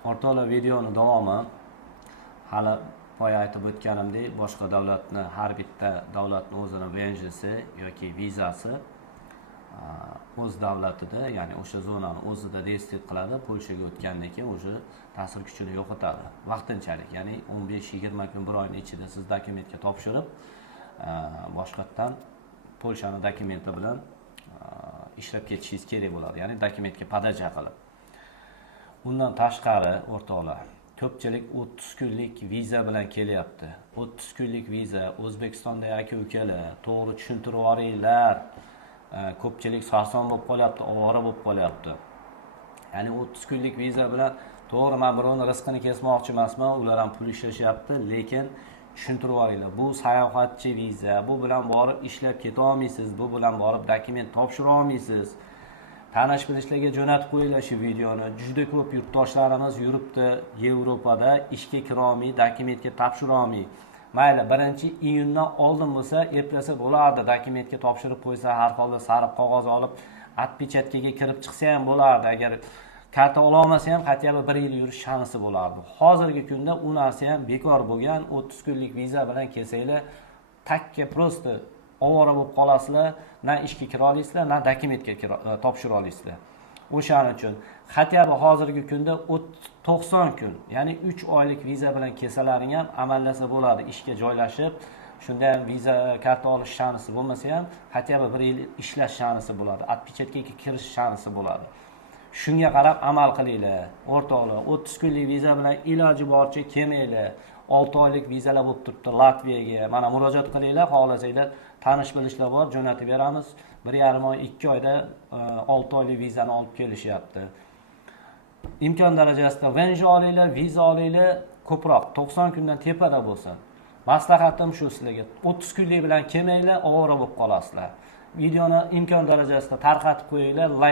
O'rtoqlar, videoni davomi hali boya aytib o'tganimdek, boshqa davlatni, har bitta davlatni o'zini venjisi yoki vizasi o'z davlatida, ya'ni o'sha zonani o'zida registrate qiladi. Polshaga o'tgandan keyin o'sha ta'sir kuchini yo'qotadi. Vaqtinchalik, ya'ni 15-20 kun, bir oyning ichida siz dokumentga topshirib, boshqatdan Polshani dokumenti bilan ishlab ketishingiz kerak bo'ladi. Ya'ni dokumentga podaja qilib. Bundan tashqari, o'rtoqlar, ko'pchilik 30 kunlik viza bilan kelyapti. 30 kunlik viza O'zbekistonda aka-ukalar, to'g'ri tushuntirib yuboringlar. Ko'pchilik sarson bo'lib qolyapti, ovora bo'lib qolyapti. Ya'ni 30 kunlik viza bilan to'g'ri, men birovning rizqini kesmoqchi emasman, ular ham pul ishlashyapti, lekin tushuntirib yuboringlar. Bu sayohatchi viza, bu bilan borib ishlab keta olmaysiz, bu bilan borib dokument topshira olmaysiz. Tanish bilishlarga jo'natib qo'yinglar shu videoni. Juda ko'p yurtdoshlarimiz yuribdi Yevropada, ishga kira olmay, dokumentga topshira olmay. Mayli, 1-iyundan oldin bo'lsa, eplasa bo'lardi, dokumentga topshirib qo'ysa, har holda sariq qog'oz olib, atpechatkaga kirib chiqsa ham bo'lardi. Agar karta ola olmasa ham qat'iyan 1 yil yurish shansi bo'lardi. Hozirgi kunda u narsa ham bekor bo'lgan. 30 kunlik viza bilan kelsanglar, takka prosta ovora bo'lib qolasizlar, na ishga kira olasizlar, na dokumentga topshira olasizlar. O'shaning uchun qat'iyan hozirgi kunda 90 kun, ya'ni 3 oylik viza bilan kelsalaring ham amallasa bo'ladi, ishga joylashib, shunda ham viza karta olish shansi bo'lmasa ham qat'iyan 1 yil ishlash shansi bo'ladi, atpechatkaga kirish shansi bo'ladi. Shunga qarab amal qilinglar, o'rtoqlar. 30 kunlik viza bilan iloji boricha kelmanglar. 6 oylik vizalar bo'lib turibdi Latviyaga. Mana murojaat qilinglar, xohlasanglar tanish bilishlar bor, jo'natib beramiz. 1,5 oy, 2 oyda 6 oylik vizani olib kelishyapti. Imkon darajasida venja olinglar, viza olinglar, ko'proq 90 kundan tepada bo'lsin. Maslahatim shu sizlarga. 30 kunlik bilan kelmanglar, ovora bo'lib qolasizlar. Videoni imkon darajasida tarqatib qo'yinglar.